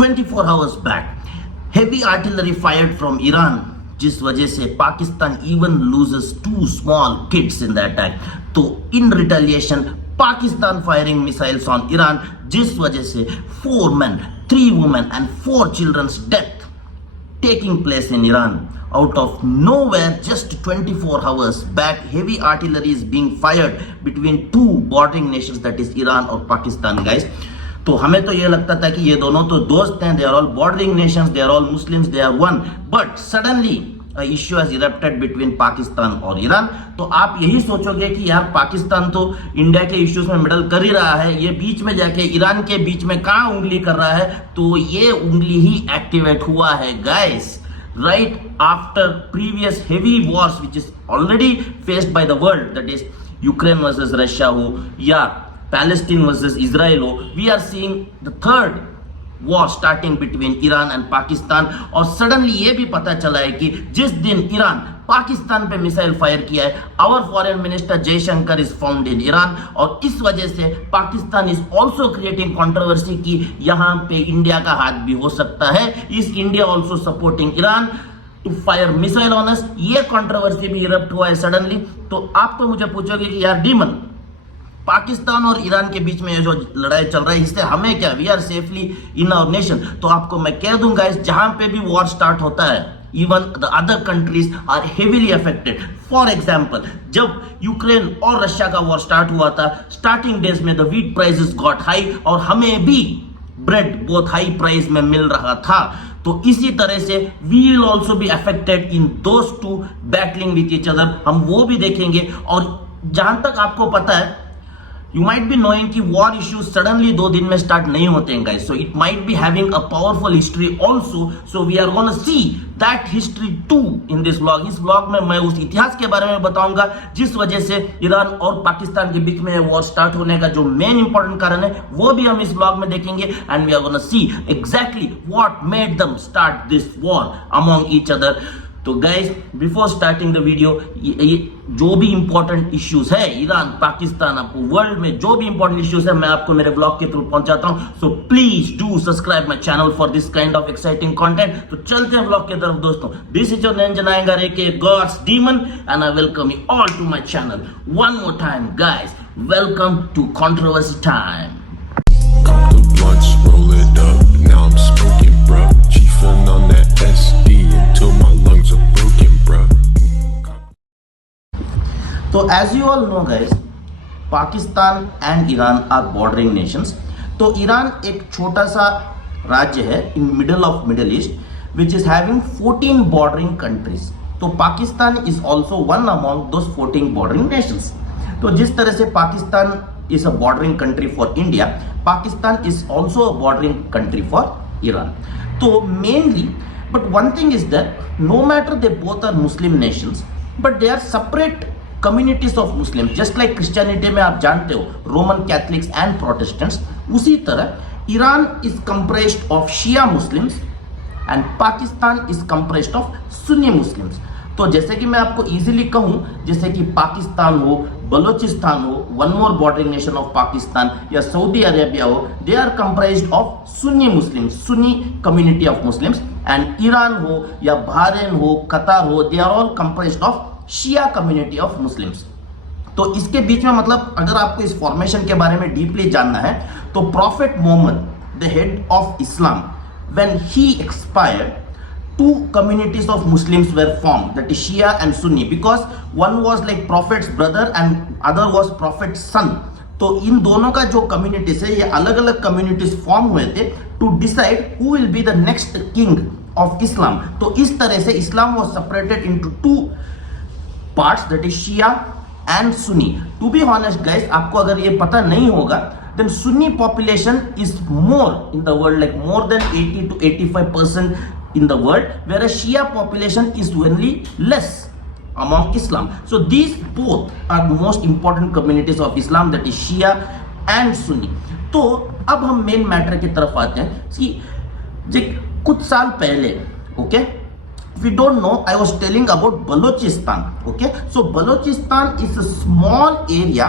24 hours back, heavy artillery fired from Iran, जिस वजह से Pakistan even loses 2 small kids in the attack. तो in retaliation, Pakistan firing missiles on Iran, जिस वजह से 4 men, 3 women and 4 children's death taking place in Iran. Out of nowhere, just 24 hours back, heavy artillery is being fired between 2 bordering nations, that is Iran और Pakistan, guys. तो हमें तो ये लगता था कि ये दोनों तो दोस्त हैं, they are all bordering nations, they are all Muslims, they are one, but suddenly issue has erupted between Pakistan और ईरान. तो आप यही सोचोगे कि यार पाकिस्तान तो इंडिया के इश्यूज में मिडल कर ही रहा है, ये बीच में जाके ईरान के बीच में कहां उंगली कर रहा है. तो ये उंगली ही एक्टिवेट हुआ है guys, right after previous heavy wars which is already faced by the world, that is Ukraine versus Russia ho ya Palestine versus Israel ho, we are seeing the third war starting between Iran and Pakistan. और suddenly ये भी पता चला है कि जिस दिन Iran Pakistan पे मिसाइल फायर किया है, our foreign minister Jaishankar is found in Iran, और इस वजह से Pakistan is also creating controversy कि यहाँ पे इंडिया का हाथ भी हो सकता है. Is India also supporting Iran to fire missile on us. ये कंट्रोवर्सी भी इरप्ट हुआ है सडनली. तो आप तो मुझे पूछोगे कि यार डीमन, पाकिस्तान और ईरान के बीच में ये जो लड़ाई चल रहा है इससे हमें क्या, we are safely in our nation. तो आपको मैं कह दूंगा इस जहां पे भी वॉर स्टार्ट होता है, even the other countries are heavily affected. For example, जब यूक्रेन और रशिया का वॉर स्टार्ट हुआ था, स्टार्टिंग डेज में the wheat prices got high और हमें भी ब्रेड बहुत हाई प्राइस में मिल रहा था. तो इसी तरह से we will also be affected in those two battling with each other. हम वो भी देखेंगे. और जहां तक आपको पता है, you might be knowing कि war issues suddenly 2 दिन में start नहीं होते हैं guys, so it might be having a powerful history also. So we are gonna see that history too in this vlog. इस vlog में मैं उस इतिहास के बारे में बताऊंगा जिस वजह से ईरान और पाकिस्तान के बीच में war start होने का जो main important कारण है वो भी हम इस vlog में देखेंगे, and we are gonna see exactly what made them start this war among each other. तो guys before starting the video, ये जो भी इंपॉर्टेंट इश्यूज है ईरान पाकिस्तान, आपको वर्ल्ड में जो भी इंपॉर्टेंट इश्यूज है मैं आपको मेरे ब्लॉग के थ्रू पहुंचाता हूं. So please do subscribe my channel for this kind of exciting content. तो चलते हैं ब्लॉग की तरफ दोस्तों. दिस इज योर निंजा नायंगर AKA gods demon and I welcome you all to my channel one more time guys. Welcome to controversy time. तो as you all know guys, Pakistan and Iran are bordering nations. तो Iran एक छोटा सा राज्य है in middle of middle east which is having 14 bordering countries. तो Pakistan is also one among those 14 bordering nations. तो जिस तरह से Pakistan is a bordering country for India, Pakistan is also a bordering country for Iran. तो mainly, but one thing is that no matter they both are Muslim nations, but they are separate communities of Muslim. Just like Christianity में आप जानते हो Roman Catholics and protestants, उसी तरह Iran is comprised of Shia Muslims and Pakistan is comprised of Sunni Muslims. तो जैसे कि मैं आपको इजीली कहूं, जैसे कि पाकिस्तान हो, बलोचिस्तान हो, one more bordering nation of Pakistan, या सऊदी अरेबिया हो, they are comprised of Sunni Muslims, Sunni community of Muslims. And Iran हो या बहरीन हो, कतार हो, they are all comprised of Shia community of Muslims. तो इसके बीच में मतलब अगर आपको इस फॉर्मेशन के बारे में डीपली जानना है, तो prophet Mohammed, the head of Islam, when he expired, 2 communities of Muslims were formed, that is Shia and Sunni, because one was like Prophet's brother and other was Prophet's son. तो इन दोनों का जो communities है, ये अलग अलग communities form हुए थे to decide who will be the next king of Islam. तो इस तरह से Islam was separated into 2 parts, that is Shia and Sunni. To be honest guys, आपको अगर ये पता नहीं होगा, then Sunni population is more in the world, like more than 80 to 85% in the world, whereas Shia population is only less among Islam. So these both are the most important communities of Islam, that is Shia and Sunni. तो अब हम main matter की तरफ आते हैं कि कुछ साल पहले, okay, if you don't know, I was telling about Balochistan. Okay, so Balochistan is a small area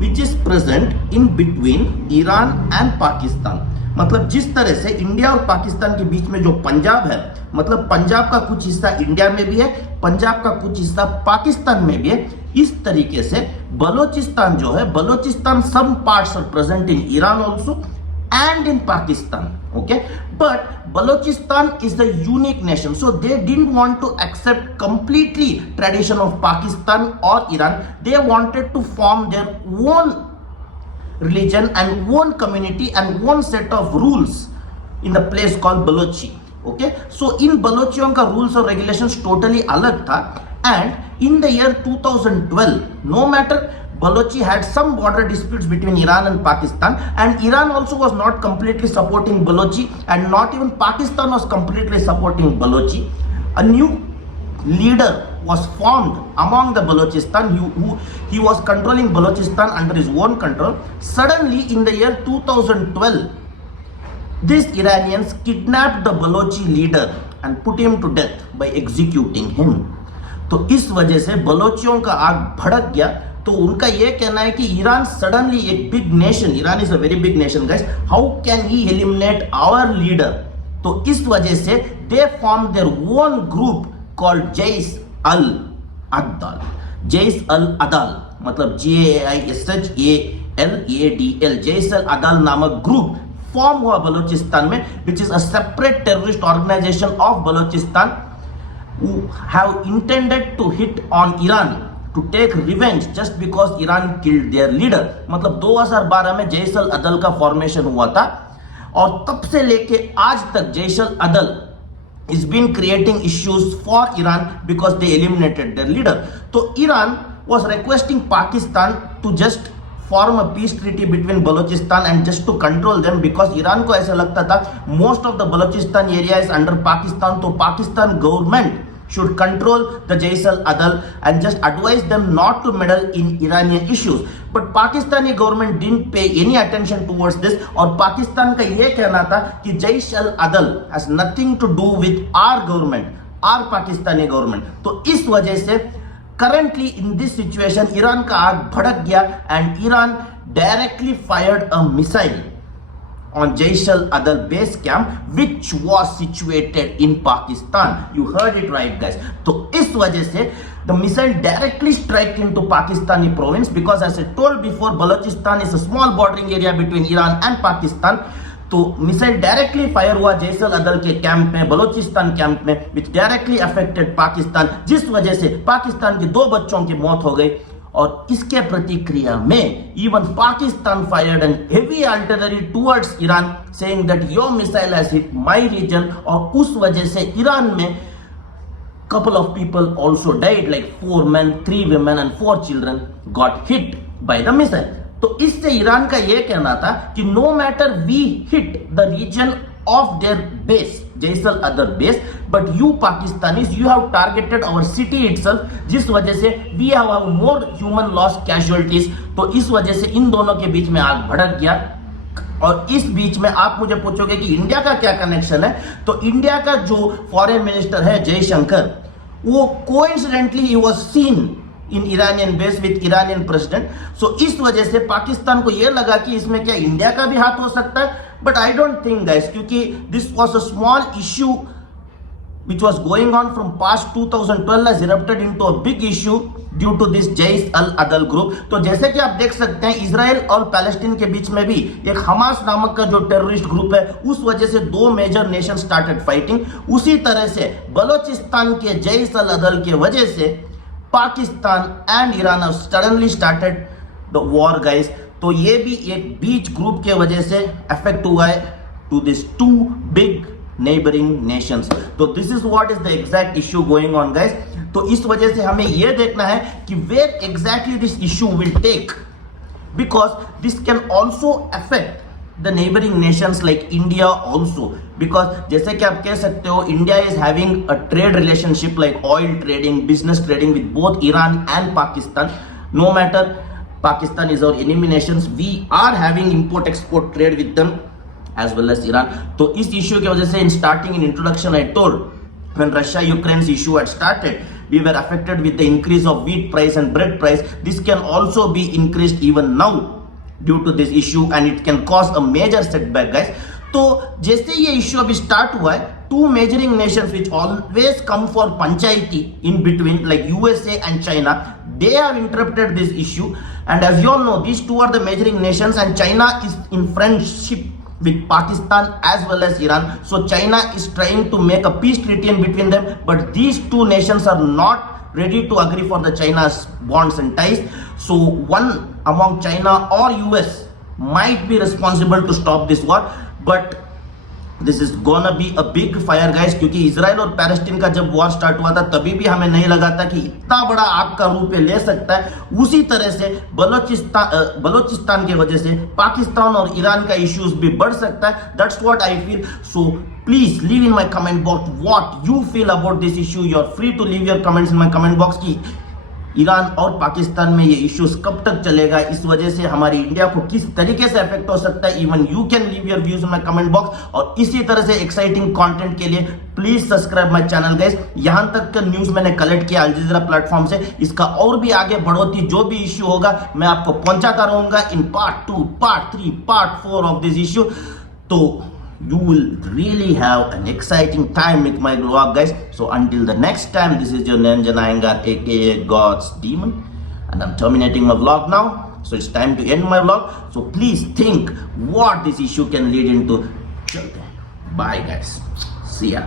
which is present in between Iran and Pakistan. मतलब जिस तरह से इंडिया और पाकिस्तान के बीच में जो पंजाब है, मतलब पंजाब का कुछ हिस्सा इंडिया में भी है, पंजाब का कुछ हिस्सा पाकिस्तान में भी है, इस तरीके से बलोचिस्तान जो है, Balochistan some parts are present in Iran also and in Pakistan, okay, but Balochistan is the unique nation, so they didn't want to accept completely tradition of Pakistan or Iran. They wanted to form their own religion and one community and one set of rules in the place called Balochi, okay. So in Balochiyon ka rules or regulations totally alag tha, and in the year 2012, no matter Balochi had some border disputes between Iran and Pakistan, and Iran also was not completely supporting Balochi, and not even Pakistan was completely supporting Balochi. A new leader was formed among the Balochistan. He was controlling Balochistan under his own control. Suddenly in the year 2012, these Iranians kidnapped the Balochi leader and put him to death by executing him. तो इस वजह से बलोचियों का आग भड़क गया। तो उनका यह कहना है कि ईरान सडनली, एक big nation, Iran is a very big nation guys, how can he eliminate our leader. तो इस वजह से they form their own group called Jaish al Adl. Jaish al अदल मतलब JAISHALADL, जैश अल अदल नामक ग्रुप फॉर्म हुआ बलूचिस्तान में, which is a separate terrorist organisation of Baluchistan who have intended to hit on Iran to take revenge just because Iran killed their leader। मतलब 2012 में Jaish al अदल का फॉर्मेशन हुआ था, और तब से लेके आज तक जैश अल अदल is been creating issues for Iran because they eliminated their leader। तो Iran was requesting Pakistan to just form a peace treaty between Balochistan and just to control them, because Iran को ऐसा लगता था most of the Balochistan area is under Pakistan, तो Pakistan government should control the Jaish al-Adal and just advise them not to meddle in Iranian issues। But Pakistani government didn't pay any attention towards this, और पाकिस्तान का ये कहना था कि Jaish al-Adal has nothing to do with our government, our Pakistani government। तो इस वजह से currently in this situation Iran का आग भड़क गया, and Iran directly fired a missile on Jaish al-Adal base camp which was situated in Pakistan। You heard it right guys। तो इस वजह से the missile directly struck into Pakistani province, because as I told before, Balochistan is a small bordering area between Iran and Pakistan। तो missile directly fire हुआ Jaish al अदल के camp में, Balochistan camp में, विच डायरेक्टली अफेक्टेड पाकिस्तान, जिस वजह से पाकिस्तान के 2 बच्चों की मौत हो गई। और इसके प्रतिक्रिया में even Pakistan fired an heavy artillery towards Iran, saying that your missile has hit my region. और उस वजह से ईरान में couple of people also died, like 4 men, 3 women and 4 children got hit by the missile। तो इससे Iran का यह कहना था कि no matter we hit the region of their base, Jaish al Adl base, but you Pakistanis you have targeted our city itself, जिस वजह से we have more human loss casualties. तो इस वजह से इन दोनों के बीच में आग भड़क गया। और इस बीच में आप मुझे पूछोगे कि इंडिया का क्या कनेक्शन है, तो इंडिया का जो फॉरेन मिनिस्टर है जयशंकर, वो coincidentally he was seen in Iranian base with Iranian president. So इस वजह से पाकिस्तान को यह लगा कि इसमें क्या इंडिया का भी हाथ हो सकता है, but I don't think guys, क्योंकि this was a small issue which was going on from past 2012 has erupted into a big issue due to this Jaish al-Adal group। तो जैसे कि आप देख सकते हैं इजराइल और पैलेस्टीन के बीच में भी एक हमास नामक का जो टेररिस्ट ग्रुप है, उस वजह से 2 मेजर नेशन स्टार्टेड फाइटिंग। उसी तरह से बलोचिस्तान के जैश अल-अदल के वजह से Pakistan and Iran suddenly started the war guys. तो ये भी एक बीच ग्रुप के वजह से अफेक्ट हुआ है to this 2 big neighboring nations। तो this is what is the exact issue going on guys। तो इस वजह से हमें यह देखना है कि where exactly this issue will take, because this can also affect the neighboring nations like India also, because जैसे कि आप कह सकते हो India is having a trade relationship like oil trading, business trading with both Iran and Pakistan। No matter Pakistan is our enemy nations, we are having import export trade with them as well as Iran। तो इस issue की वजह से in starting in introduction I told when Russia Ukraine's issue had started, we were affected with the increase of wheat price and bread price। This can also be increased even now due to this issue and it can cause a major setback guys। तो जैसे ये issue अभी start हुआ है, two measuring nations which always come for panchayati in between, like USA and China, they have interrupted this issue. And as you all know, these two are the measuring nations, and China is in friendship with Pakistan as well as Iran. So China is trying to make a peace treaty in between them, but these two nations are not ready to agree for the China's bonds and ties. So one among China or US might be responsible to stop this war, but this is gonna be a big fire guys, क्योंकि Israel और Palestine का जब war start हुआ था तभी भी हमें नहीं लगा था कि इतना बड़ा आग का रूप ले सकता है। उसी तरह से बलोचिस्तान की वजह से पाकिस्तान और ईरान का इश्यूज भी बढ़ सकता है। That's what I feel. So please leave in my comment box what you feel about this issue. You are free to leave your comments in my comment box की ईरान और पाकिस्तान में ये issues कब तक चलेगा, इस वजह से हमारी इंडिया को किस तरीके से इफेक्ट हो सकता है। Even you can leave your views in my comment box. और इसी तरह से एक्साइटिंग कंटेंट के लिए please subscribe my channel guys. यहां तक का न्यूज मैंने कलेक्ट किया अल जजीरा प्लेटफॉर्म से, इसका और भी आगे बढ़ोतरी जो भी इश्यू होगा मैं आपको पहुंचाता रहूंगा in part 2, part 3, part 4 of this issue. तो you will really have an exciting time with my vlog guys. So until the next time, this is your Niranjan Iyengar aka God's Demon, and I'm terminating my vlog now. So it's time to end my vlog. So please think what this issue can lead into. Bye guys, see ya.